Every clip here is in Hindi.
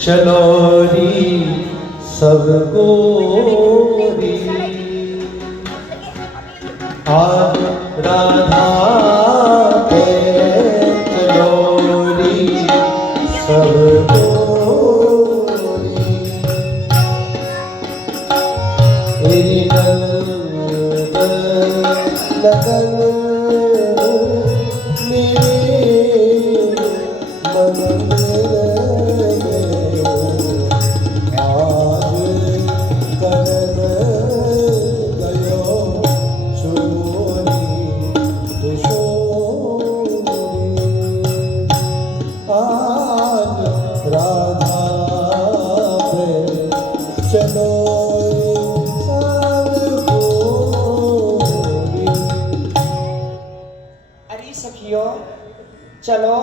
चलो री सब गोरी आज राधा के चलो री सब गोरी तेरी नंद लगन मेरे मन चलो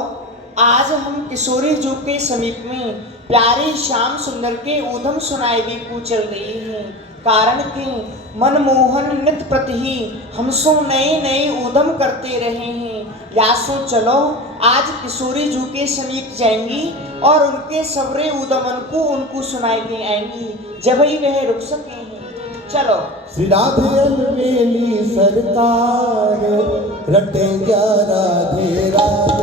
आज हम किशोरी जू के समीप में प्यारे श्याम सुंदर के ऊधम सुनाए भी को चल रही हैं। कारण कि मनमोहन नित प्रति ही हम सो नए नए ऊधम करते रहे हैं। यासो चलो आज किशोरी जू के समीप जाएंगी और उनके सवरे ऊधमन को उनको सुनाई दे आएंगी जब ही वह रुक सके हैं। चलो श्री राधे अलवेली सरकार रटे जा राधे राधे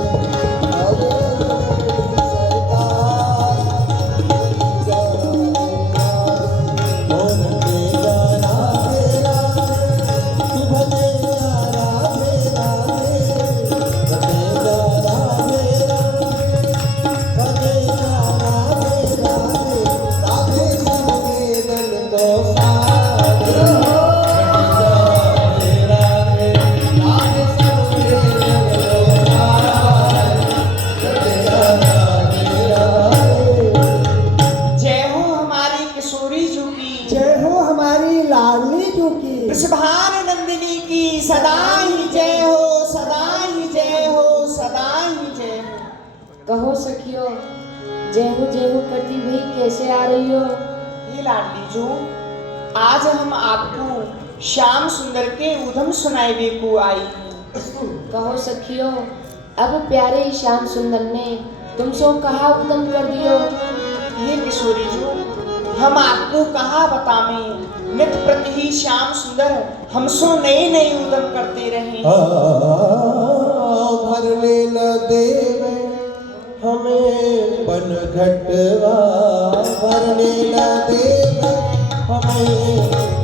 नंदिनी की सदा ही जय हो, सदा ही जय हो, सदा ही जय हो। कहो सखियो जय हो करती भाई कैसे आ रही हो? ये लाडली जो आज हम आपको श्याम सुंदर के ऊधम सुनाए बेकू आई। कहो सखियो अब प्यारे श्याम सुंदर ने तुमसे कहा ऊधम कर दियो? ये किशोरी जो हम आपको कहा बतावें नित प्रति ही श्याम सुंदर हम सो नए नए उदम करते रहे। भरने न देवे हमें बन घटवा भरने न देवे हमें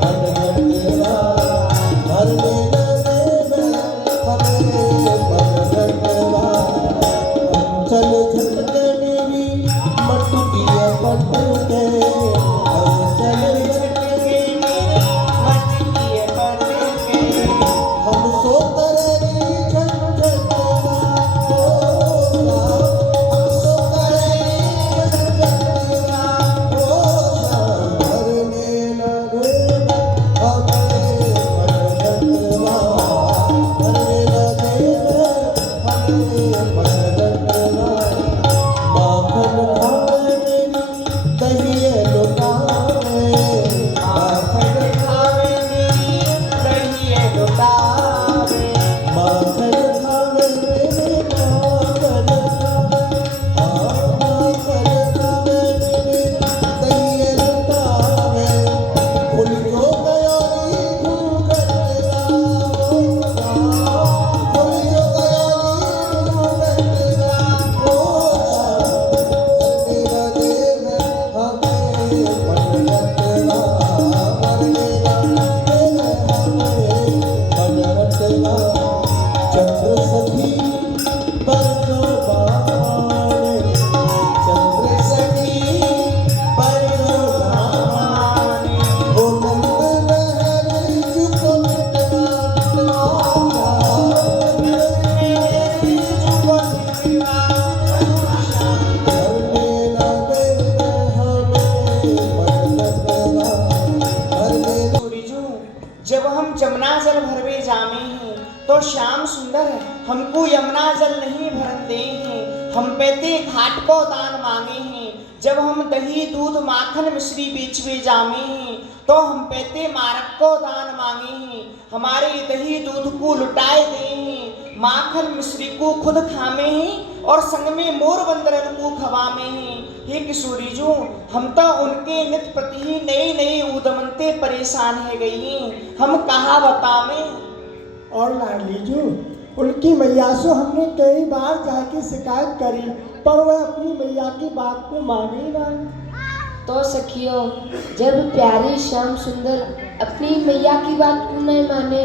बन घटवा भरने न देवे हमें बन घटवा चल झटके मेरी मटुकिया पटके तो श्याम सुंदर हमको यमुना जल नहीं भरते हैं, हम पैते घाट को दान मांगे हैं। जब हम दही दूध माखन मिश्री बेचवे जामे हैं तो हम पैते मारक को दान मांगे हैं। हमारे दही दूध को लुटाए दे हैं, माखन मिश्री को खुद खामे हैं और संग में मोर बंदरन को खवामे हैं। हे किशोरी जो हम तो उनके नित प्रति ही नई नई उदमनते परेशान है गई हैं, हम कहा बतावे। और लाडली जी, उनकी मैया से हमने कई बार जाके शिकायत करी, पर वह अपनी मैया की बात को मानी ना। तो सखियों, जब प्यारे श्याम सुंदर अपनी मैया की बात को नहीं माने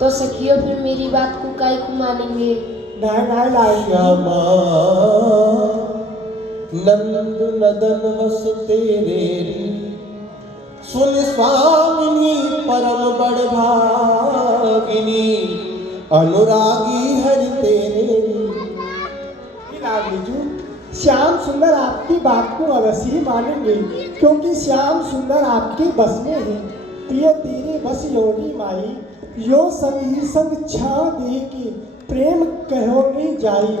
तो सखियों फिर मेरी बात को काहे को मानेंगे। नहीं लाडली, श्यामा नंद नदन वस तेरे सुन स्वामिनी परम बड़भागिनी अनुरागी हरि तेरे। लाडली जी, श्याम सुंदर आपकी बात को अवश्य ही मानेंगे, क्योंकि श्याम सुंदर आपके बस में है। प्रिय तेरे बस योगी माई, यो संग ही संग छा दे की प्रेम कहो नहीं जाई।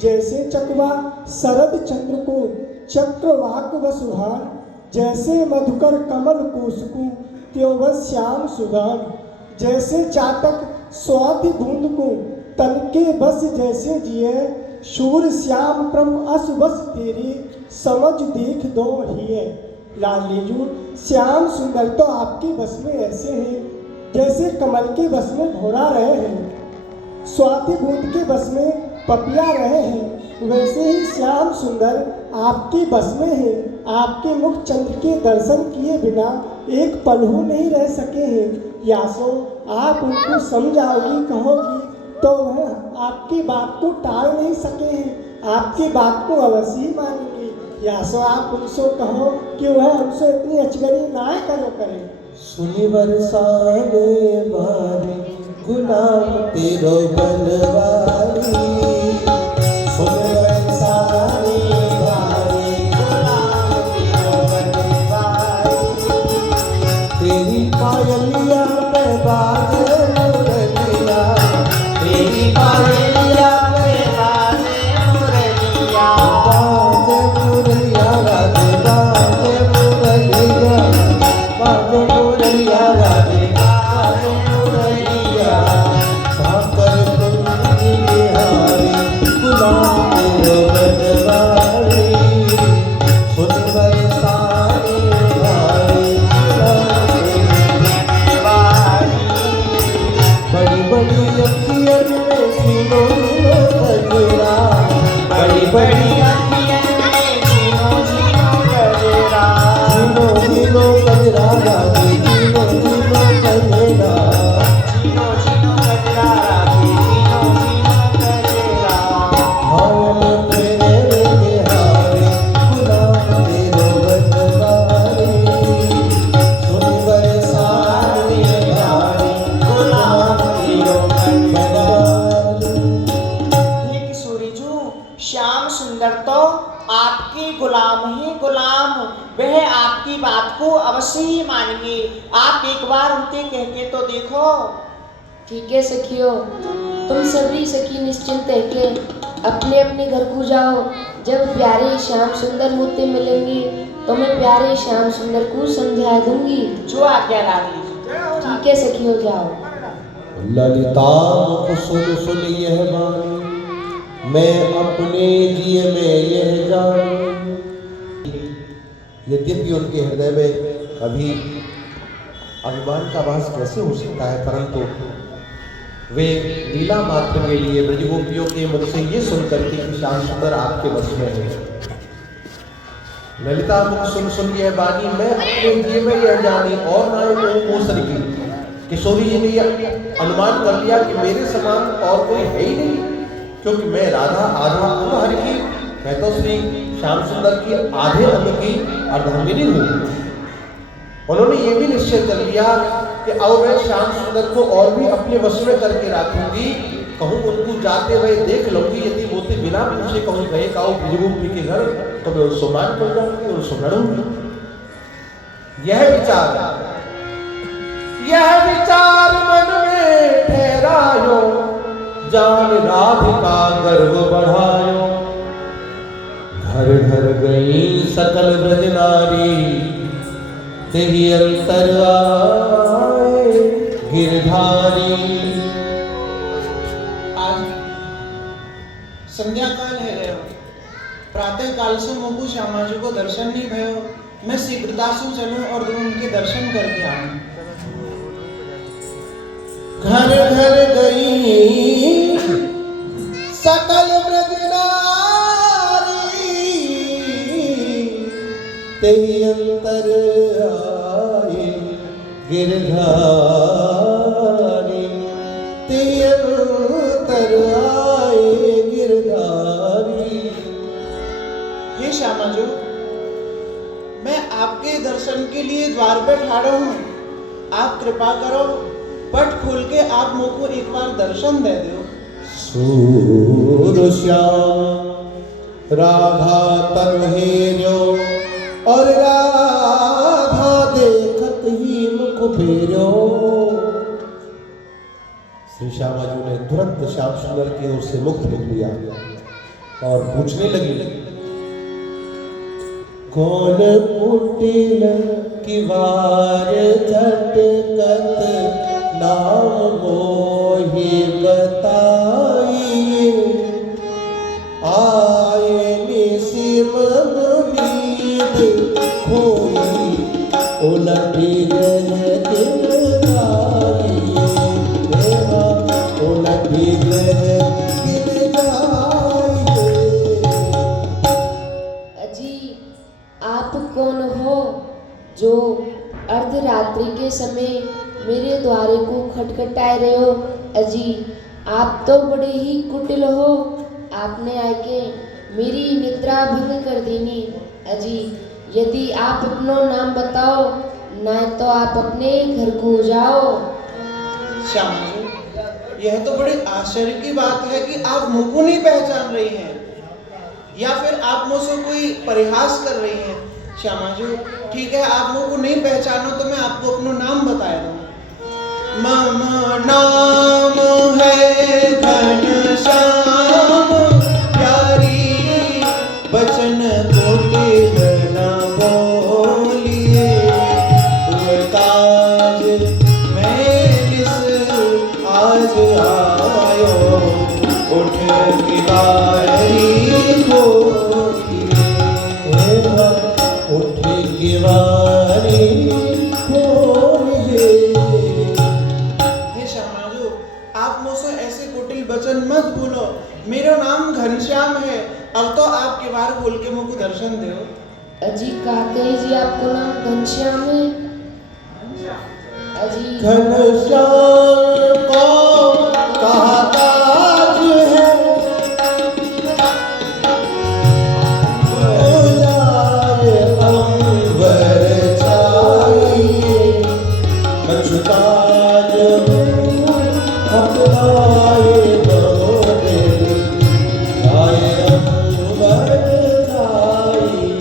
जैसे चकवा शरद चंद्र को चक्रवाक वसुधान, जैसे मधुकर कमल कोसकू त्यो बस श्याम सुधान। जैसे चातक स्वाति बूंद को तन के बस जैसे जिए, शूर श्याम प्रभु अस बस तेरी समझ देख दो हिए। लाडली जी, श्याम सुंदर तो आपके बस में ऐसे हैं जैसे कमल के बस में घोड़ा रहे हैं, स्वाति बूंद के बस में पपिया रहे हैं, वैसे ही श्याम सुंदर आपके बस में है। आपके मुख चंद्र के दर्शन किए बिना एक पलहू नहीं रह सके हैं। यासो आप उनको समझाओगी कहोगी तो वह आपकी बात को टाल नहीं सके हैं, आपकी बात को अवश्य ही मानेंगे। यासो आप उनसे कहो कि वह हमसे इतनी अचगरी ना करे। सुनि बरसाने वाली गुलाम तेरो बनवारी, सुनि बरसाने वाली गुलाम तेरो बनवारी। तेरी पायलिया में बाजे मुरलिया, तेरी पायलिया में बाजे मुरलिया, बाजे मुरलिया राधे बाजे मुरलिया, बाजे मुरलिया राधे बाजे मुरलिया। साकर तुमरी बिहारी गुलाम तेरो बनवारी, सुन बरसाने वाली गुलाम तेरो बनवारी। बड़ी बड़ी अखियन में झीनो झीनो गजरा, बड़ी बड़ी अखियन में झीनो झीनो गजरा, झीनो झीनो गजरा राधे झीनो झीनो गजरा, झीनो झीनो गजरा राधे झीनो झीनो गजरा। हावन तेरे बिहारी गुलाम तेरो बनवारी, सुन बरसाने वाली गुलाम तेरो बनवारी। हे किशोरी जो श्याम सुंदर तो आपके गुलाम ही गुलाम, वह आपकी बात को अवश्य ही मानेंगे। आप एक बार उनके कह के तो देखो। ठीक है सखियों, तुम सभी सखी निश्चिंत है के अपने अपने घर को जाओ। जब प्यारे श्याम सुंदर मुझसे मिलेंगी तो मैं प्यारे श्याम सुंदर को समझा दूंगी। जो आज्ञा लाडली जी। ठीक है सखियों, जाओ। ललिता मुख सुन सुन यह बानी, मैं अपने जिय में यह जानूं। यद्यपि उनके हृदय में कभी अभिमान का वास कैसे हो सकता है, परंतु वे लीला मात्र के लिए ब्रजगोपियों के मुख से ये सुनकर के कि श्याम सुंदर आपके वश में है। ललिता मुख सुन सुन यह बानी, मैं अपने जिय में यह जानी और ना हो सकी। किशोरी जी ने यह अनुमान कर लिया कि मेरे समान और कोई है ही नहीं, क्योंकि मैं राधा आधा अंग हर की, मैं तो श्री श्याम सुंदर की आधे अंग की अर्धांगिनी हूँ। उन्होंने ये भी निश्चय कर लिया कि अब मैं श्याम सुंदर को और भी अपने वश में करके रखूंगी। कहूँ उनको जाते हुए देख लूंगी, यदि मोते बिना पूछे कहूँ गए काओ ब्रजगोपी के घर, तो मैं उनको मान कर जाऊंगी, उनको लड़ूंगी। यह विचार मन में ठहरायो, जान राधिका गर्व बढ़ायो। घर घर गई सकल ब्रज नारी, तेरी अंतर आए गिरधारी। संध्या काल है गयो, प्रातः काल से मोकू श्यामा जी को दर्शन नहीं भयो। मैं शीघ्रता से चलूं और उनके दर्शन करके आऊं। घर घर गई सकल ब्रज नारी, तेहि अंतर आए गिरधारी, तेहि अंतर आए गिरधारी। हे श्यामा जी, मैं आपके दर्शन के लिए द्वार पे ठाड़ा हूँ। आप कृपा करो, पट खोल के आप मुझको एक बार दर्शन दे दो। सूर श्याम राधा तन हेरो, और राधा देखत ही मुख फेरो। श्री श्यामा जी ने तुरंत श्याम सुंदर की ओर से मुख फेर लिया और पूछने लगी, कौन कुटिल की वार झटकत नाम मोहि बताइए, आए निसिम नींद खोई उलटी गए गिरधारी, देवा उलटी गए गिरधारी। अजी आप कौन हो जो अर्धरात्रि के समय मेरे द्वारे को खटखटाए रहे हो? अजी आप तो बड़े ही कुटिल हो, आपने आके मेरी निद्रा भंग कर देनी। अजी यदि आप अपना नाम बताओ, ना तो आप अपने घर को जाओ। श्यामा जी, यह तो बड़ी आश्चर्य की बात है कि आप मुझको नहीं पहचान रही हैं, या फिर आप मुझसे कोई परिहास कर रही हैं। श्यामा जी ठीक है, आप मुझको नहीं पहचानो तो मैं आपको अपना नाम बता दूं। मम नाम है घनश्याम प्यारी, बचन कुटिल न बोलिए, काज मैं निस आज आयो, उठ की बारी खोलिए, उठ की बारी खोलिए। हे श्यामा जी, आप मुझसे ऐसे कुटिल वचन मत बोलो। मेरा नाम घनश्याम है, अब तो आप के बार बोल के मुझको दर्शन दो। अजी कहते हैं जी आपको नाम घनश्याम है? अजी घनश्याम को कहा ताज है, जाए अंबर छाइए, अछुताज अपनाए बरोदे, जाए अंबर छाइए।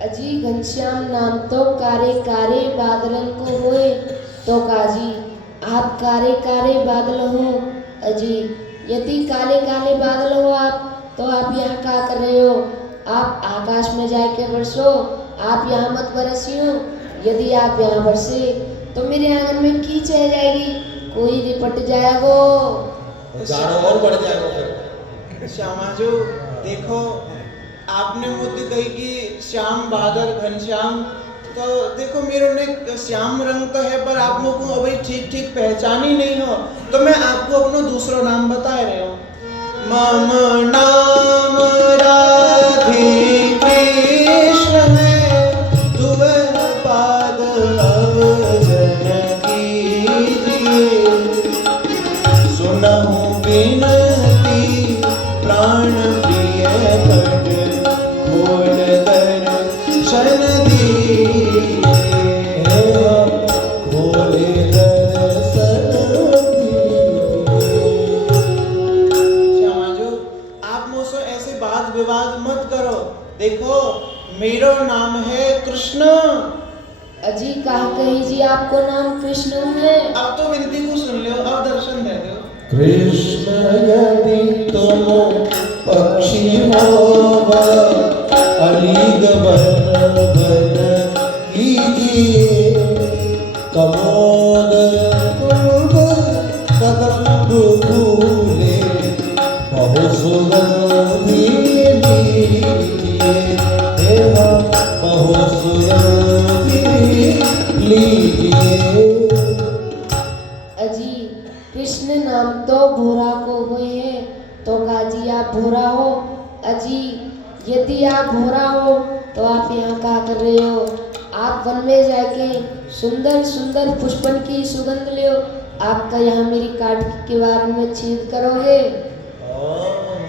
अजी घनश्याम नाम तो कारे कारे बादलन को होए, तो काजी आप कारे कारे बादल हो। अजी यदि काले काले बादल हो आप, तो आप यहाँ क्या कर रहे हो? आप आकाश में जाके बरसो, आप यहाँ मत बरसियो। यदि आप यहाँ बरसे तो मेरे आंगन में कीच आ जाएगी, कोई रिपट जाएगो। गाना और बढ़ जाएगा फिर। श्यामा जी देखो, आपने मुझे कही कि श्याम बादल घनश्याम, तो देखो मेरे ने श्याम रंग तो है, पर आप लोगों को अभी ठीक ठीक पहचान ही नहीं हो, तो मैं आपको अपना दूसरा नाम बता रहे हूँ। मम नाम राधे कृष्ण है, दुबह पाद अवजन कीजिए, सुनहु बिनती प्राण प्रिय पट खोल दर्शन दीजिए, खोले दर्शन श्यामा जी आप मुझसे ऐसे बात विवाद मत करो। देखो मेरा नाम है कृष्ण। अजी कहा कही जी आपको नाम कृष्ण है? अब तो विनती को सुन लो, अब दर्शन दे दो। कृष्ण यदि तुम पक्षी हो, अलीग बन बन कीजिए, कमोद कुंभ कदम फूले यदि आप भोरा हो तो आप यहाँ क्या कर रहे हो? आप वन में जाके सुंदर सुंदर पुष्पन की सुगंध ले, आपका यहाँ मेरी काट के बारे में छेद करोगे?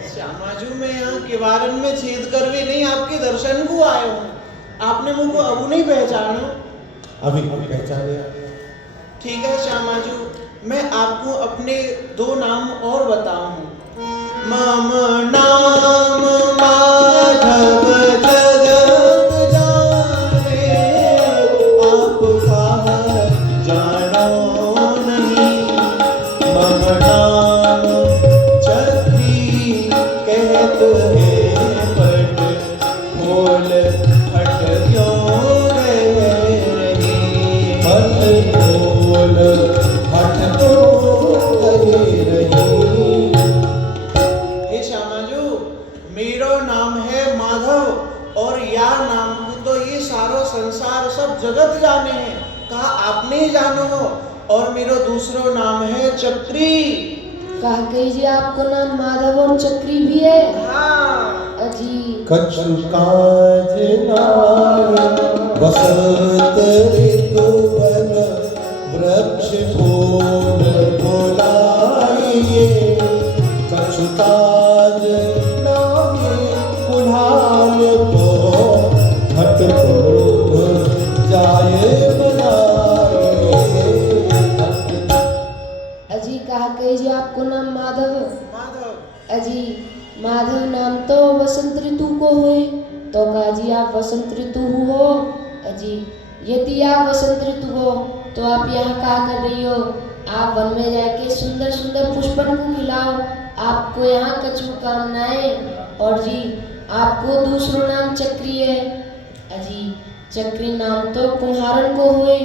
श्यामाजू मैं यहाँ किवारन में छेद कर भी नहीं, आपके दर्शन को आए हूँ। आपने मुझको अब नहीं पहचानो? अभी पहचाने। ठीक है श्यामाजू, मैं आपको अपने 2 नाम और बताऊं। मम नाम माधव जगत जाने, आप कहाँ जानो नहीं। मम नाम चक्री कहत है, पट खोल हट क्यों रहे रही। हट बोल हट तो करे रही। हे श्यामाजू, मेरो नाम है माधव और या नाम को तो ये सारो संसार सब जगत जाने हैं, कहा आपने ही जानो हो। और मेरो दूसरो नाम है चक्री। कहा कीजिए आपको नाम माधव और चक्री भी है? हाँ। अजी कछु काज नाय बसंत ऋतु वन, वृक्ष फूल फुलाइए। कछु काज नाय कुल्हाड़ को, हट फूल जाए बनाए। अजी कहा कीजिए आपको नाम माधव? माधव। अजी माधव नाम तो वसंत ऋतु को हुए, तो काजी आप वसंत ऋतु हो? अजी यदि आप वसंत ऋतु हो तो आप यहाँ क्या कर रही हो? आप वन में जाके सुंदर सुंदर पुष्पन को खिलाओ, आपको यहाँ कछु काम ना है। और जी आपको दूसरो नाम चक्री है। अजी चक्री नाम तो कुम्हारन को हुए,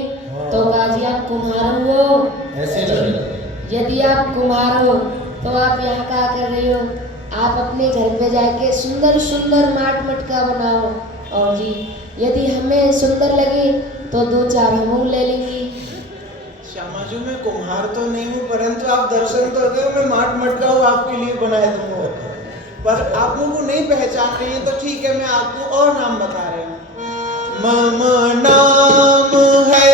तो काजी आप कुम्हार हो? ऐसे अजी, यदि आप कुम्हार हो तो आप यहाँ क्या कर रहे हो? आप अपने घर पे जाके सुंदर सुंदर माट मटका बनाओ, और जी यदि हमें सुंदर लगे तो 2-4 हम ले लेंगे। श्यामाजू मैं कुम्हार तो नहीं हूँ, परंतु आप दर्शन तो दो, मैं माट मटका हूँ आपके लिए बनाए दूंगा। पर आप मुझको नहीं पहचान रही हैं तो ठीक है, मैं आपको और नाम बता रही हूँ। मम नाम है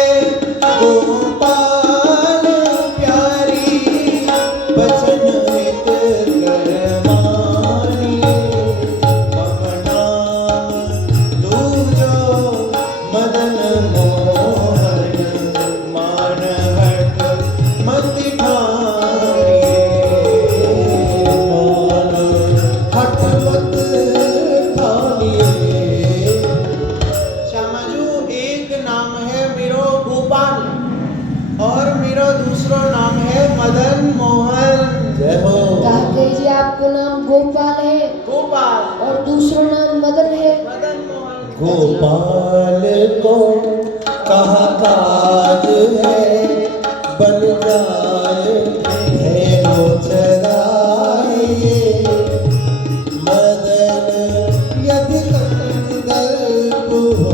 गोपाल प्यारी, बचन हित करमानी। मम नाम दूजो मदन मोहन, मान हट मति ठानी। मान हट मत ठानिए। श्यामाजू एक नाम है मेरो गोपाल और मेरा दूसरा नाम है मदन मोहन। जय हो। कहा कीजिए आपको नाम गोपाल है गोपाल और दूसरा नाम मदन है? मदन मोहन। गोपाल को कहा काज है, बन जाए भेड़ों चराइए। मदन यदि कंदर्प हो,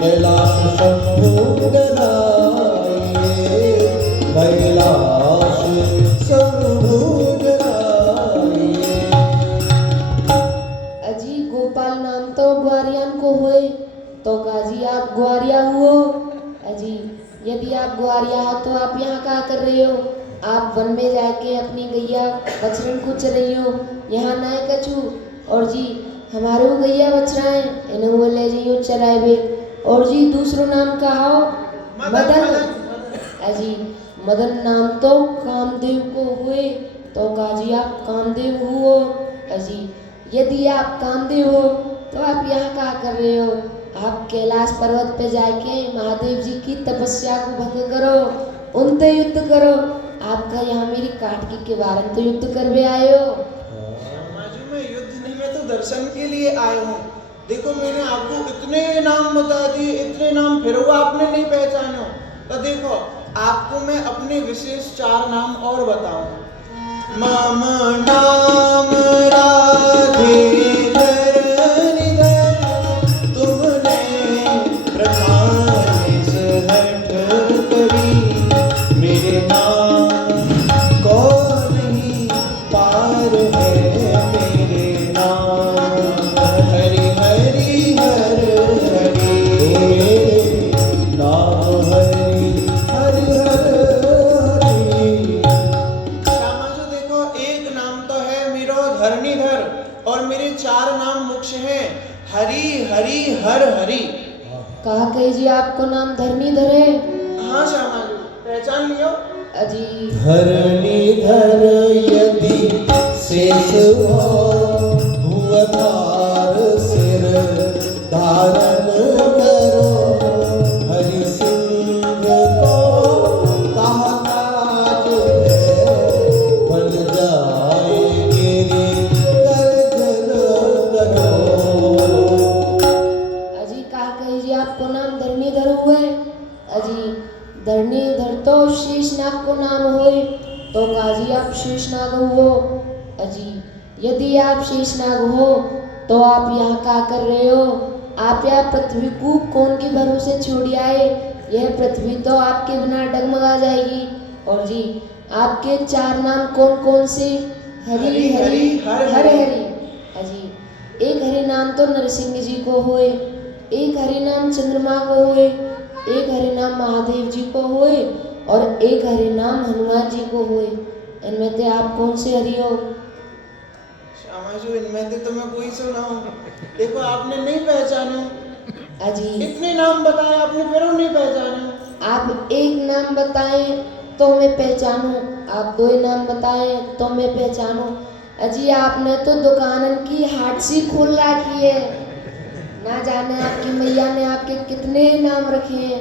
कैलाश शंभु डराइए। कैलाश शंभु डराइए। अजी गोपाल नाम तो ग्वारियन को हुए, तो काजी आप ग्वारिया हुओ? अजी यदि आप ग्वारिया हो तो आप यहाँ क्या कर रहे हो? आप वन में जाके अपनी गैया बछड़न को चरही हो, यहाँ ना है कछु। और जी हमारे वो गैया बछड़ा है, इन्हें वो ले जाइयो चराए। और जी दूसरो नाम का हो? मदन। अजी मदन नाम तो कामदेव को हुए, तो काजी आप कामदेव हुओ? अजी यदि आप कामदेव हो तो आप यहाँ क्या कर रहे हो? आप कैलाश पर्वत पे जाके महादेव जी की तपस्या को भंग करो, उनसे युद्ध करो। आपका यहाँ मेरी काटकी के बारे तो युद्ध कर भी आए हो? श्यामाजू मैं युद्ध नहीं, मैं तो दर्शन के लिए आया हूँ। देखो मैंने आपको इतने नाम बता दिए, इतने नाम, फिर वो आपने नहीं पहचाना। तो देखो आपको मैं अपने विशेष 4 नाम और बताऊं। मम नाम राधे धरणीधर, तुमने प्रकाश हट करी। मेरे नाम को नहीं पार है, मेरे और मेरे 4 नाम मुख्य हैं, हरि हरि हर हरि। कहा कही जी आपको नाम धरणीधर है? हाँ श्यामा जी, पहचान लियो? अजी धरणीधर यदि शेष हो, भुवनार सिर धारण करो, हरि सिंह को कहा काज है, बन जाए गिरि गर्जन करो। अजी कहा कही जी आपको नाम धरणीधर हुए? अजी धरणीधर तो शेषनाग को नाम होए, तो काजी आप शेषनाग हुओ। अजी यदि आप शेषनाग हो तो आप यहाँ क्या कर रहे हो? आप यहाँ पृथ्वी को कौन के भरोसे छोड़ आए? यह पृथ्वी तो आपके बिना डगमगा जाएगी। और जी आपके 4 नाम कौन कौन से? हरि हरि हर हरि। अजी एक हरि नाम तो नरसिंह जी को होए, एक हरि नाम चंद्रमा को होए, एक हरि नाम महादेव जी को होए और एक हरि नाम हनुमान जी को होए। इनमें से आप कौन से हरि हो? श्यामा जी, इनमें से तो मैं कोई सुना हूँ। देखो आपने नहीं पहचानो, अजी इतने नाम बताए आपने फिर नहीं पहचानो। आप एक नाम बताएं तो मैं पहचानूं, आप 2 नाम बताएं तो मैं पहचानूं। अजी आपने तो दुकानन की हाट सी खोल रखी है, ना जाने आपकी मैया ने आपके कितने नाम रखे हैं।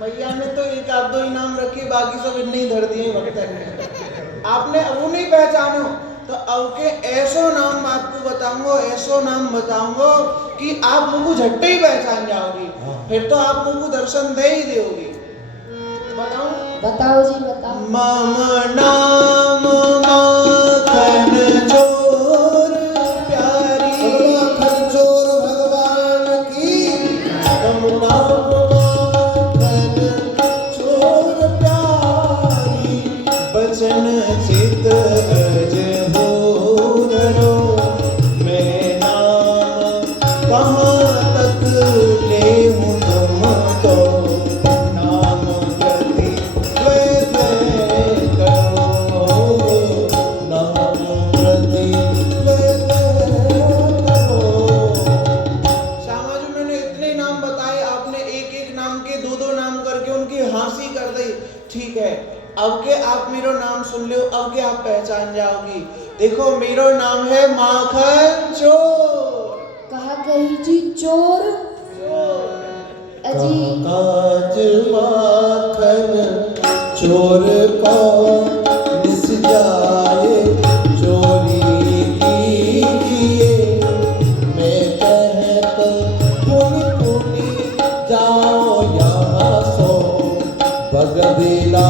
मैया ने तो 1 आध 2 ही नाम रखे, बाकी सब इन्हें ही धर दिए वक्त है। आपने अब नहीं पहचानो तो अब के ऐसो नाम आपको बताऊंगा, ऐसो नाम बताऊंगा कि आप मुझको झट्टे ही पहचान जाओगी, फिर तो आप मुझको दर्शन दे ही दोगी। बताऊं? बताओ जी बताओ। मम नाम माखन चोर प्यारी, माखन चोर भगवान की, मम नाम माखन चोर प्यारी, बचन चित अज हो धरो, मैं नाम कहाँ तक लेऊं तुमको, नाम प्रति द्वैत करो, नाम प्रति द्वैत करो। श्यामा जी, मैंने इतने नाम बताए, आपने एक एक नाम के 2-2 नाम करके उनकी हंसी कर दी। ठीक है, अब के आप मेरो नाम सुन लो, अब के आप पहचान जाओगी। देखो मेरो नाम है माखन चोर। कहा कही जी चोर? अजी काज माखन चोर को निस जाए, चोरी कीजिए, मैं कहत पुनि पुनि जाओ यहाँ सो, बगदिला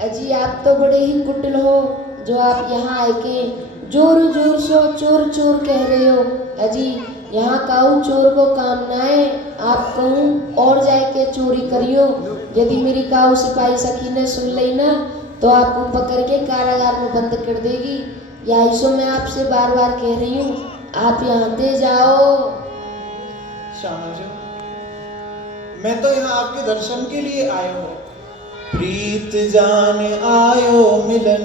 अजी आप तो बड़े ही कुटिल हो, जो आप यहाँ आके जोर जोर से चोर चोर कह रहे हो। अजी यहाँ काऊ चोर को काम ना है, आप कहूँ और जाके चोरी करियो। यदि मेरी काऊ सिपाही सखी ने सुन ली ना तो आपको पकड़ के कारागार में बंद कर देगी। यही सो मैं आपसे बार बार कह रही हूँ, आप यहाँ से जाओ। श्यामा जी, मैं तो यहाँ आपके दर्शन के लिए आया हूँ। प्रीत जान आयो मिलन,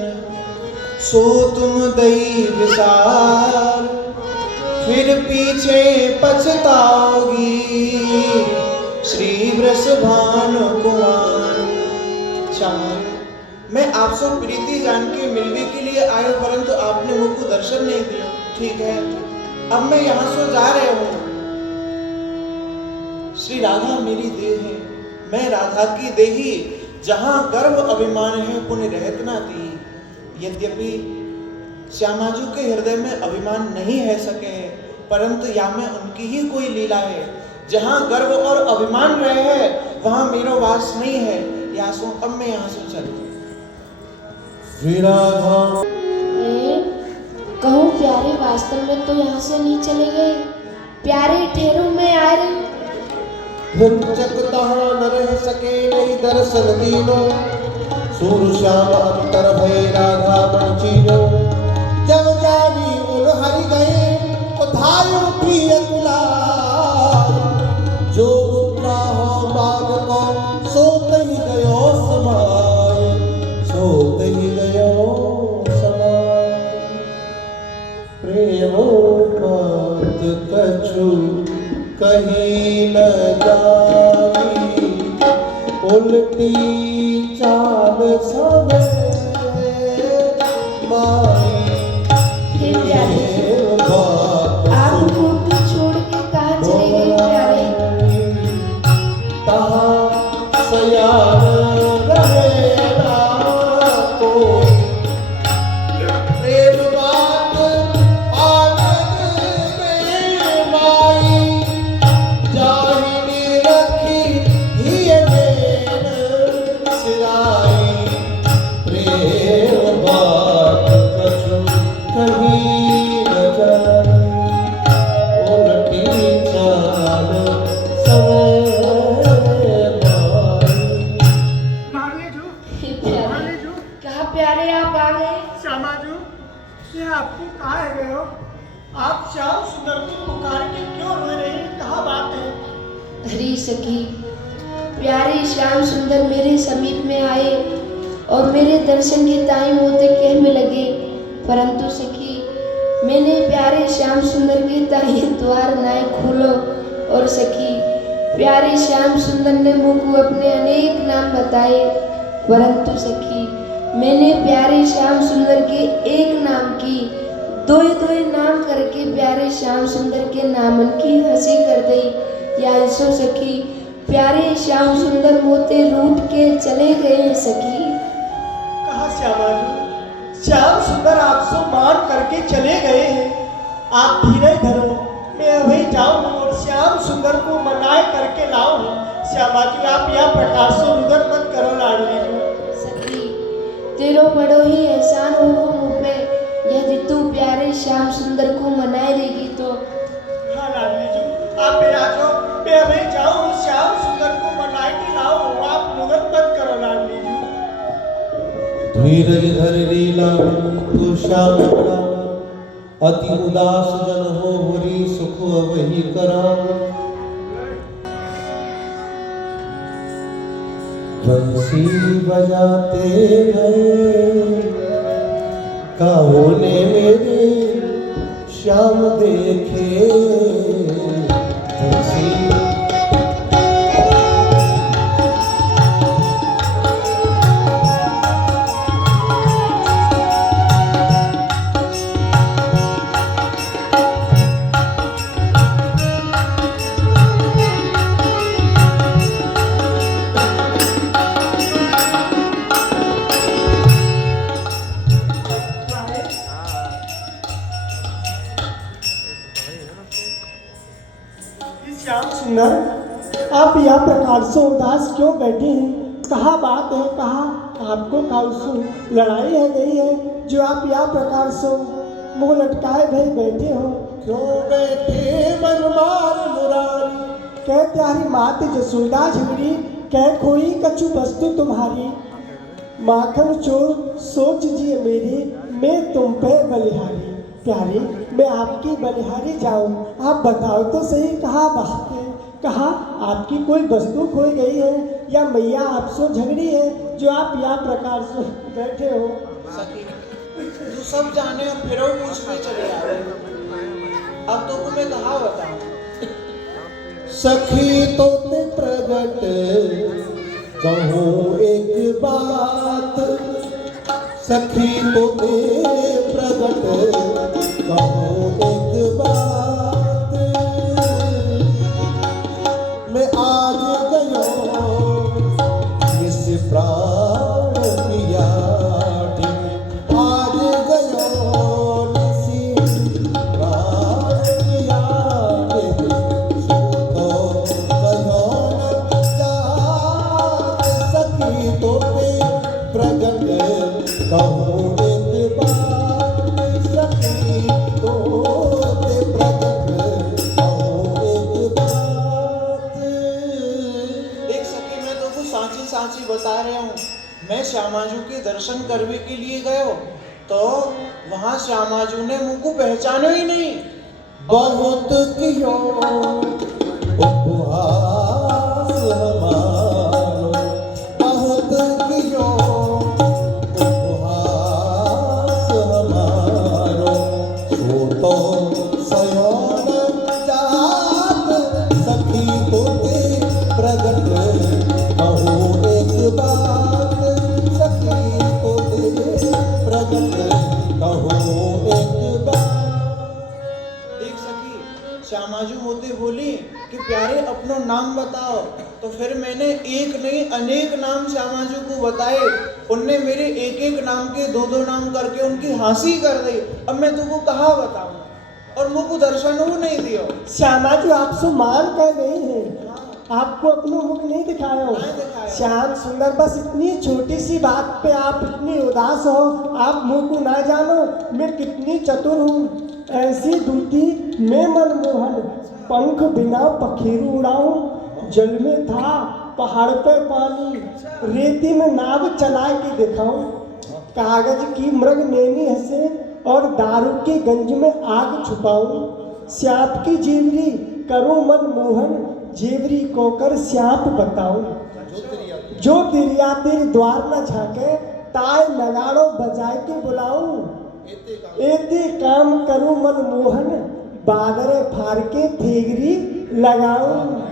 सो तुम दई विसार, फिर पीछे पछताओगी, श्री वृषभानु कुमार। श्यामा जी, मैं आपसे प्रीति जान के मिलने के लिए आया, परंतु आपने मुझको दर्शन नहीं दिया। ठीक है, अब मैं यहाँ से जा रहा हूँ। श्री राधा मेरी देह है, मैं राधा की देही, जहाँ गर्व अभिमान है पुण्य रहत ना दी। यद्यपि श्यामा जी के हृदय में अभिमान नहीं है सके है, परंतु या में उनकी ही कोई लीला है। जहाँ गर्व और अभिमान रहे है वहाँ मेरा वास नहीं है। यहाँ सो अब मैं यहाँ से चलूं। श्री राधा कहूँ प्यारे, वास्तव में तो यहाँ से नहीं चले गए। प्यारे ठहरो, मैं आ रही हूँ। जग तहाँ न रह सके नहीं दर्शन दीनो, सूर श्याम अंतर भय राधा मन चीनो, जब जानी उन हरि गए उधायो प्रिय कुलाल, जो उतरा हो बाग को सोत ही गयो समाय, सोत ही गयो उलटी चाल सवे माई हे प्यारे, बात आप हमको छोड़ के कहाँ चले गए प्यारे? तहाँ सयान रहे ना कोई प्रेम बात आनंद में माई जाहिनी रखी ही नैन सिराई प्रेम बात कछु कहीं न जाए उलटी चाल सवे माई हे प्यारे, कहाँ प्यारे आप आ गए? श्यामाजू, ये आपको कहाँ है गए हो? आप श्याम सुंदर को पुकार के क्यों रो रहे हैं? कहाँ बात है? हरी सखी, प्यारे श्याम सुंदर मेरे समीप में आए और मेरे दर्शन के टाइम होते कहने लगे, परंतु सखी मैंने प्यारे श्याम सुंदर के ताई द्वार नाय खोलो। और सखी प्यारे श्याम सुंदर ने मुझको अपने अनेक नाम बताए, परंतु सखी मैंने प्यारे श्याम सुंदर के एक नाम की दो नाम करके प्यारे श्याम सुंदर के नामन की हंसी कर दी। या सो सखी प्यारे श्याम सुंदर मोते रूठ के चले गए सखी। कहा श्यामाजू, श्याम सुंदर आपसे मान करके चले गए हैं। आप धीरे धरो, मैं अभी जाऊं और श्याम सुंदर को मनाए करके लाऊं। श्यामाजू, आप यह प्रकार से रुदन मत करो लाडली जी। सखी तेरो बड़ो ही एहसान हो मुझ पे, यदि तू प्यारे श्याम सुंदर को मनाए देगी तो। हाँ लाडली जी, आप मेरे आ जाओ, मैं अभी जाऊं श्याम सुंदर को मनाए के लाऊं। आप रुदन मत करो लाडली जी। धीरज धर लीला तू श्याम बड़ा अति उदास जन हो बुरी सुख वही करा बंसी बजाते गए काहों ने मेरे श्याम देखे बंसी श्याम सुंदर, आप यह प्रकार से उदास क्यों बैठे हैं? कहाँ बात है? कहाँ आपको काउसु लड़ाई है गई है जो आप यह प्रकार से मुंह लटकाए भई बैठे हो? क्यों बैठे मनमार मुरारी कह प्यारी मात जसोदा झगड़ी, कह खोई कछु वस्तु तुम्हारी। माखन चोर सोच जिए मेरी, मैं तुम पे बलिहारी। प्यारी, मैं आपकी बलिहारी जाऊं, आप बताओ तो सही कहाँ बात है? कहाँ आपकी कोई वस्तु खोई गई है या मैया आपसे झगड़ी है जो आप यह प्रकार से बैठे हो? सखी तू सब जाने और फिर मुझ में चले आ रहे। अब तो तुम्हें कहा बताऊं। सखी तो ते प्रगट कहूँ एक बात सखी तो ते प्रगट कहूँ एक बात मैं आज गयो इस प्राण पिया आज गयो इसी प्राण पिया सखी तो प्रगट कहूँ एक बात सखी तो प्रगट कहूँ एक बात। देख सखी मैं तो कुछ सांची सांची बता रहा हूँ। मैं श्यामाजू के दर्शन करने के लिए गयो तो वहाँ श्यामाजू ने मुझको पहचानो ही नहीं। बहुत कियो उपहास हमारो बहुत कियो उपहास हमारो सो तो सयोन जात सखी तो प्रगट कहूँ एक कहूँ एक बार। देख सखी, श्यामाजू होते बोली कि प्यारे अपना नाम बताओ। तो फिर मैंने एक नहीं अनेक नाम श्यामाजू को बताए। उनने मेरे एक एक नाम के दो दो नाम करके उनकी हंसी कर दी। अब मैं तुमको कहाँ बताऊं, और मुझको दर्शन वो नहीं दियो। श्यामा जी आपसे मान कर नहीं है, आपको अपना मुख नहीं दिखाया हो। नहीं दिखाया। श्याम सुंदर, बस इतनी छोटी सी बात पे आप इतनी उदास हो। आप मुँह को ना जानो मैं कितनी चतुर हूँ। ऐसी दूती मैं मनमोहन, पंख बिना पखेरु उड़ाऊं। जल में था पहाड़ पे पानी, रेती में नाव चला के दिखाऊं। कागज की मृग नैनी हंसे और दारू के गंज में आग छुपाऊं। श्याप की जेवरी करूं मनमोहन, जेवरी को कर श्याप बताऊं। जो तिरिया तेरे द्वार न झाके, ताय नगाड़ो बजाए के बुलाऊं। एते काम करूं मनमोहन, बादरे फाड़ के थेगरी लगाऊं।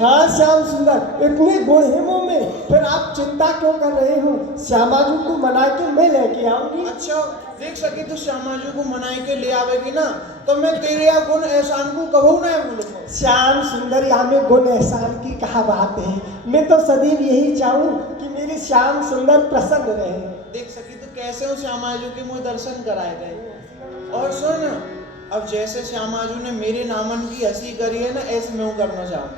हाँ श्याम सुंदर, इतने गुण है मुंह में, फिर आप चिंता क्यों कर रहे हो? श्यामाजू को मना के मैं लेके आऊंगी। अच्छा देख सकी तो श्यामाजू को मनाई के ले आवेगी ना, तो मैं तेरे या गुण एहसान को कबू ना भूलूंगा। श्याम सुंदर, यहाँ में गुण एहसान की कहा बात है। मैं तो सदैव यही चाहूँ कि मेरे श्याम सुंदर प्रसन्न रहे। देख सकी तो कैसे हो श्यामाजू के मुझे दर्शन कराए गए। और सुन, अब जैसे श्यामाजू ने मेरे नामन की हंसी करी है ना, ऐसे मैं करना चाहूँ।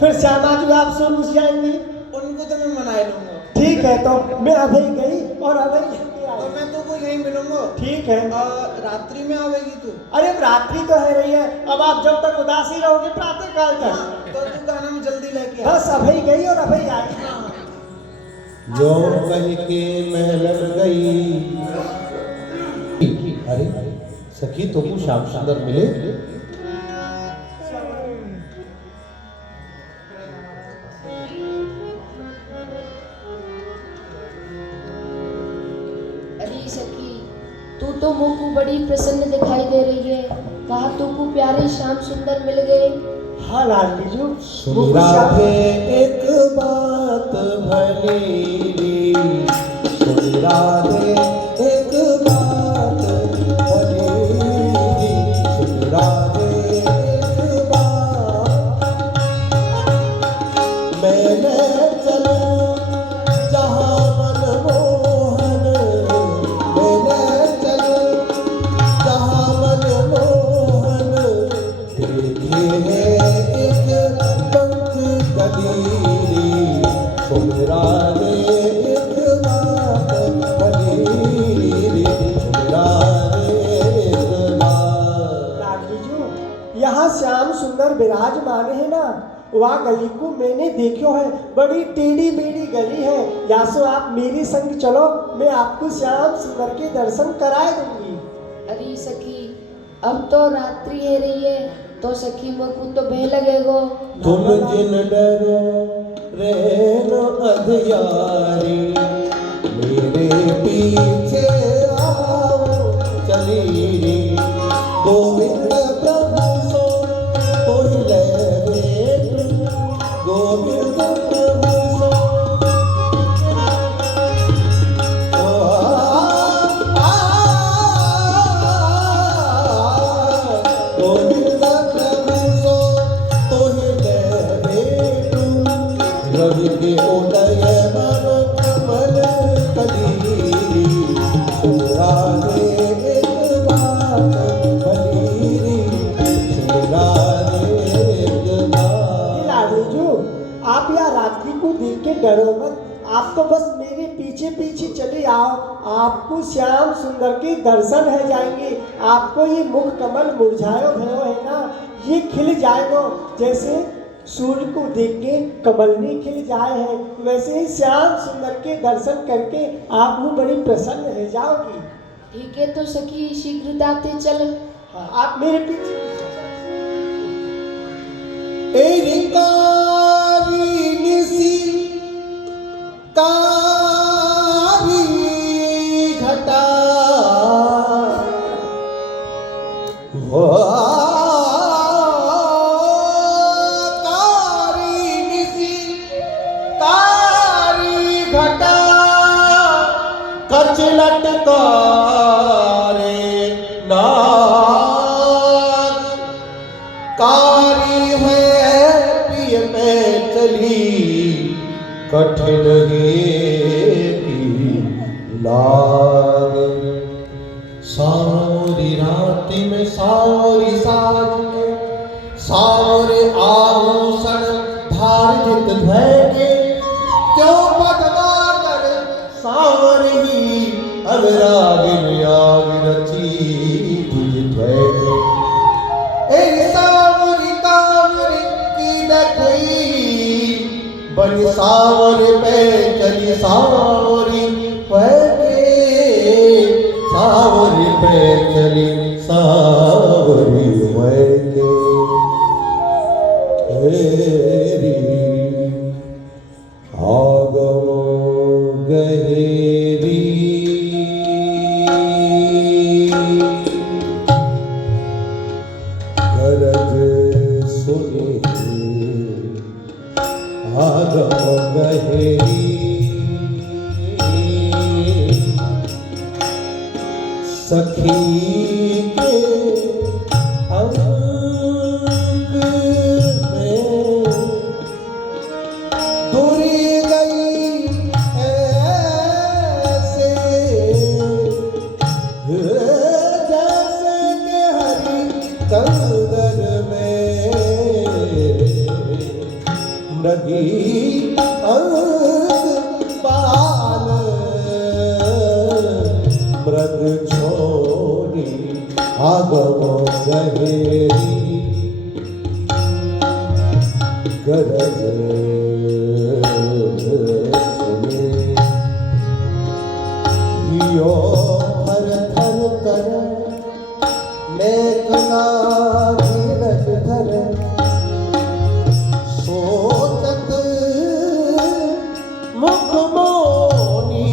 फिर श्यामाजू आप सो रुस जाएंगी। उनको तो मैं मनाए लूंगा। ठीक है, तो मैं अभी गई और अभी और मैं तो को यहीं मिलूंगा। ठीक है। रात्रि में आवेगी तू? अरे रात्रि तो है रही है, अब आप जब तक उदासी रहोगे प्रातः काल तक। तो तू गाना में जल्दी लेके आ। बस अभी गई और अभी आई। जो कह के मैं लग गई। अरे सखी तुमको श्याम सुंदर मिले? अरे सखी, तू तो मुँह को बड़ी प्रसन्न दिखाई दे रही है। कहा तुमको प्यारे श्याम सुंदर मिल गए। हाँ लाडली जी, सुन राधे एक बात भली, सुन राधे एक बात भली, सुन राधे एक बात। मैंने चला जहाँ मनमोहन, मैंने चला जहाँ मनमोहन, देखे है एक पंख कलीरी, सुन राधे एक बात भली, सुन राधे एक बात। लाडली जी, यहाँ श्याम सुंदर विराजमान है ना, वहाँ गली को मैंने देखो है, बड़ी टेढ़ी बेढ़ी गली है। या सो आप मेरे संग चलो, मैं आपको श्याम सुंदर के दर्शन कराए दूंगी। अरे सखी, अब तो रात्रि है रही है, तो सखी मुझको तो भय लगेगो। तुम जिन डरो रहनो अधियारी, मेरे पीछे आओ चली। गोविंद प्रभु सो कोई ले भेंट, गोविंद प्रभु सो गोविंद प्रभु सो तोहि ले भेंट। रवि के उदय मनो कमल कलीरी, सुन राधे एक बात भली, सुन राधे एक बात। लाडली जी, आप यहाँ रात्रि को देख के डरो मत, आप तो बस मेरे पीछे पीछे चले आओ, आपको श्याम सुंदर के दर्शन है जाएंगे। आपको ये मुख कमल मुरझायो भयो है ना, ये खिल जाएगा। जैसे सूर्य को देख के कमलनी खिल जाए है, वैसे ही श्याम सुंदर के दर्शन करके आप वो बड़ी प्रसन्न रह जाओगी। ठीक है तो सखी, शीघ्रता चल। हाँ, आप मेरे पीछे कारी निसी कारी घटा, हो कारी निसी कारी घटा, कचलट तारे नाग कारी है पिय में चली कठिन ही की लाग सावरी रात में सावरी साज के सावरे आभूषण धारित ध्वैके क्यों पगला कर सावरी अविरागिन याग रची तुझ ध्वैके ए सावरी कावरी की देखई बड़ी सावरी पे चली सावरी ध्वैके सावरी पे चली सावरी ध्वैके हेरी आगम गहेरी गरज सुनी आगम गहेरी सखी के अंक में दूरी गई ऐसे जैसे के हरी कंदर में नगी अंक बाल मृग छोड़ी आगम गहेरी गरज सुने यो थर थर कर मेघना धीरज धर सोचत मुख मोनी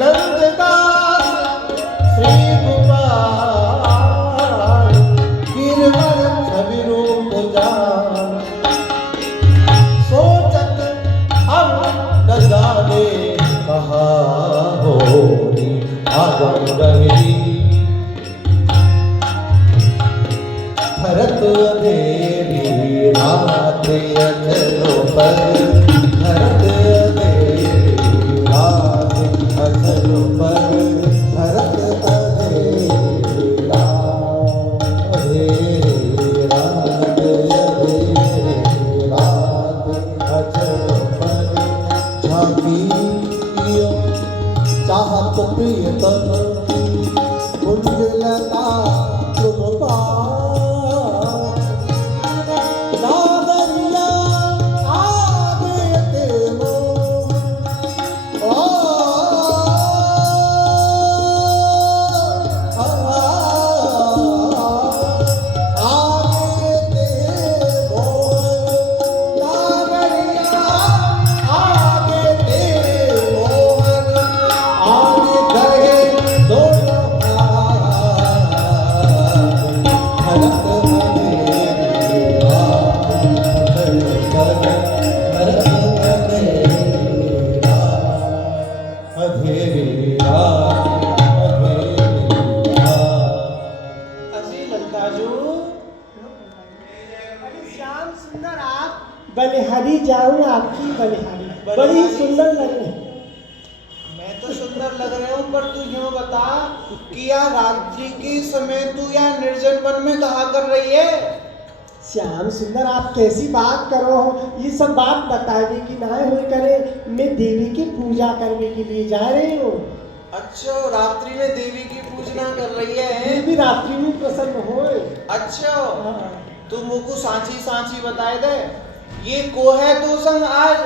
नंददास श्री गोपाल गिरवर छवि रूप जान सोचत अब न जाने कहाँ होनी आगम गहेरी भरत अंधेरी रात अचलो पर भरत अंधेरी रात अचलो पर भरत अंधेरी रात अचलो पर झांकी चाहत प्रियतम कुंडलता तुम नागरिया आगे तेरो आगे तेरो नागरिया आगे तेरो आगे गए दोनों भरत अजी ललताजू श्याम सुंदर आप बलिहारी जाऊं आपकी बलिहारी बड़ी सुंदर लग रही है। मैं तो सुंदर लग रहा हूँ, पर तू यूँ बता कि यार रात्रि के समय तू यार निर्जन वन में कहा कर रही है? श्याम सुंदर आप कैसी बात करो हो, ये सब बात बताने की ना हो करे। मैं देवी की पूजा करने के लिए जा रही हूँ। अच्छा, रात्रि में देवी की पूजना कर रही है? देवी रात्रि में प्रसन्न होए। अच्छा, हाँ। तू मुझको सांची सांची बताए दे, ये को है तू संग आज?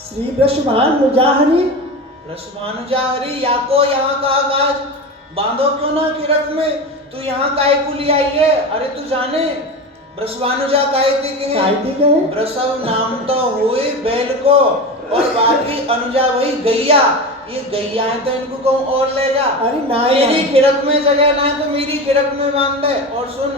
श्री वृषभान मुजाहरी रसमानुजा हरी या को यहाँ का आगाज बांधो क्यों ना किरक में? तू यहाँ काय को ले आई है? अरे तू जाने ब्रसवानुजा कायती के हैं? ब्रसव नाम तो हुई बैल को, और बाकी अनुजा वही गैया। ये गैया है तो इनको कहूँ और ले जा। अरे ना मेरी खिड़क में जगह ना है तो मेरी खिड़क में बांध दे। और सुन,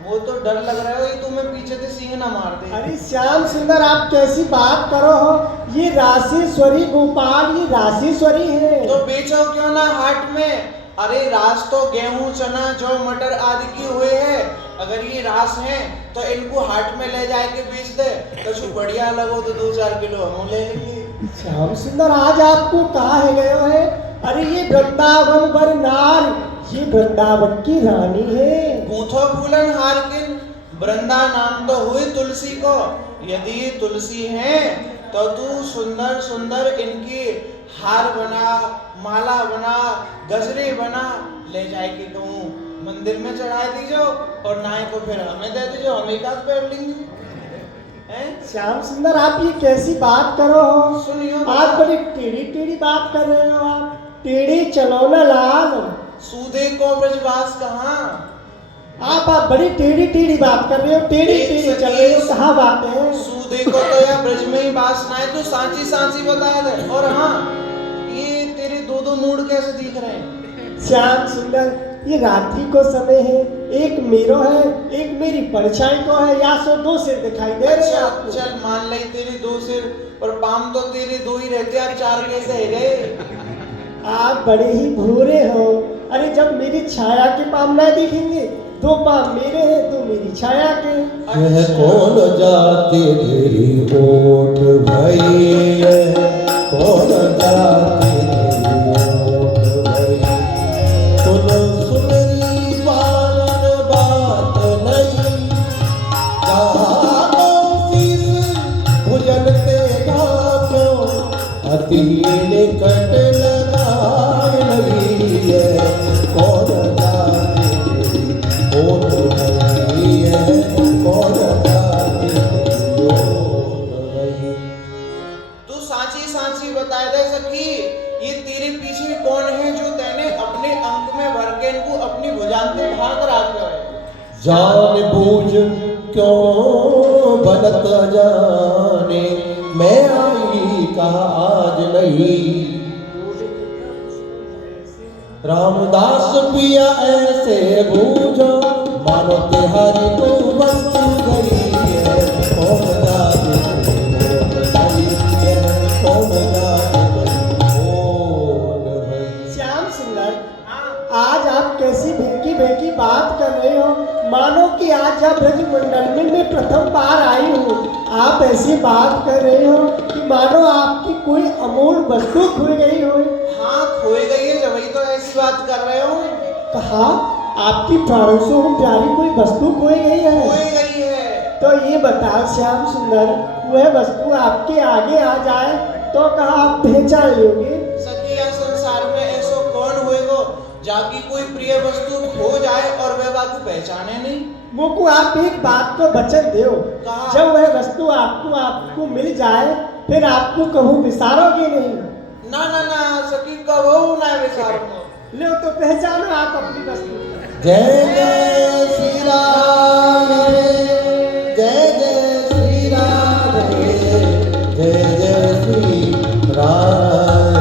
वो तो डर लग रहा है ये तुम्हें पीछे से सिंह ना मार दे। अरे श्याम सुंदर आप कैसी बात करो हो, ये राशेश्वरी गोपाल ये राशेश्वरी है। तो बेचो क्यों ना हाट में। अरे रास तो गेहूं चना जौ मटर आदि की हुए है, अगर ये रास है तो इनको हाट में ले जाके बेच दे, कछु बढ़िया लगो तो 2-4 किलो हम ले लेंगे। श्याम सुंदर आज आपको कहाँ है गयो है? अरे ये वृंदावन बरनार, ये वृंदावन की रानी है। गूंथो फूलन हारकिन, वृंदा नाम तो हुई तुलसी को, यदि ये तुलसी है तो तू सुंदर सुंदर इनकी हार बना, माला बना, गजरे बना, ले जाए के कहूँ मंदिर में चढ़ा दीजो और नाय को फिर हमें दे दीजो, हम एक आध पैर लेंगे। हैं? श्याम सुंदर आप ये कैसी बात करो हो? सुनियो आप बड़ी टेढ़ी टेढ़ी बात कर रहे हो आप। टेढ़ी चलो ना लाल। सूदे को ब्रजवास कहाँ? आप बड़ी टेढ़ी टेढ़ी बात कर रहे हो, टेढ़ी टेढ़ी चल रहे हो, कहाँ बात है? सूदे को तो या ब्रज में ही वासना है, तू सांची सांची बता दे। और हाँ, ये तेरे दो मूड कैसे दिख रहे हैं? श्याम सुंदर ये रात्रि को समय है, एक मेरो है एक मेरी परछाई को है, या सो 2 सिर दिखाई दे रहे हैं आपको। चल मान ले तेरे 2 सिर, पर पाम तो तेरे 2 ही रहते, अब 4 कैसे है गए? आप बड़े ही भूरे हो। अरे जब मेरी छाया के पाम ना दिखेंगे, 2 पाम मेरे हैं 2 मेरी छाया के। यह कौन जाति तेरी ओठ भई है, कौन जाति तेरी ओठ भई, सुन सुनरी पावन बात नहीं, जानो शीस भुजन ते घाटो, अति निकट लगाए लगी है, कौन जाति तेरी ओठ भई है, कौन जाति तेरी ओठ भई। तू सांची सांची बता दे सखी, ये तेरे पीछे कौन है जो तैने अपने अंक में भर के इनको अपनी भुजान पे ढाक रखा है? जान बूझ क्यों बनत जाने, मैं आई कहा आज नहीं, रामदास पिया ऐसे बूझो, मानो तिहारी को वस्तु गई है, कौन जाने कौन जाने। श्याम सुंदर आज आप कैसी भेकी भेकी बात कर रहे हो, मानो कि आज आप ब्रज मंडल में मैं प्रथम बार आई हूँ। आप ऐसी बात कर रहे हो कि मानो आपकी कोई अमूल वस्तु खोई गई हो। हाँ खोई गई है, जब ही तो ऐसी बात कर रहे हो। कहा आपकी प्राणों से प्यारी कोई वस्तु खोई गई है? खोई गई है। तो ये बताओ श्याम सुंदर, वह वस्तु आपके आगे आ जाए तो कहा आप पहचान लोगे? सखिया संसार में ऐसो कौन होएगो जाकी कोई प्रिय वस्तु खो जाए और वह बात पहचाने नहीं। मुझको आप एक बात को वचन दो, कहा? जब वह वस्तु आपको मिल जाए फिर आपको कहूँ विसारोगे नहीं? ना ना ना सखी कहो ना विचारो। लो तो पहचानो आप अपनी वस्तु। जय जय श्री राम, जय जय श्री राम, जय जय श्री राम।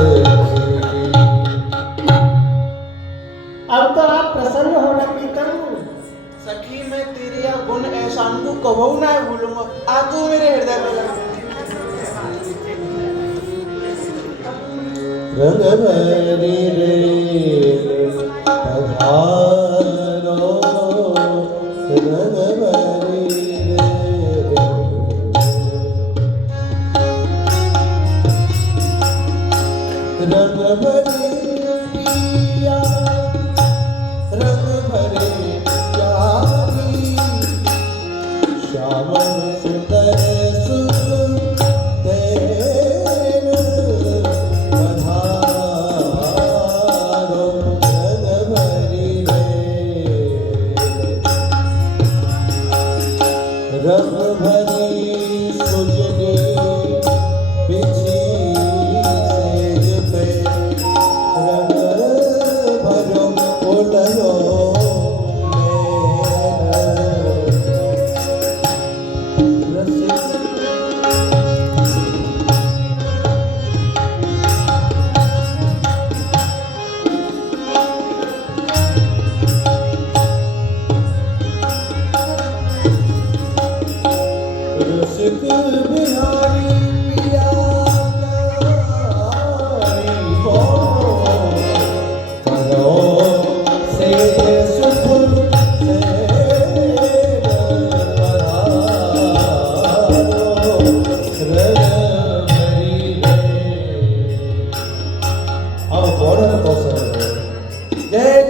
अब तो आप प्रसन्न होना प्रीतम। सखी मैं तेरे या गुण एहसान को कहो ना भूलूंगा, आ तू मेरे हृदय में लग। रंग भरी रे पधारो, रंग भरी रे, रंग भरी पिया, रंग भरे प्यारी, श्याम सुंदर सुख तेन पधारो, रंग भरी रे, रंग भरी सुजनी बिछी सेज पे, रंग भरो उलयो नैन, अब बॉर्डर कौशल जय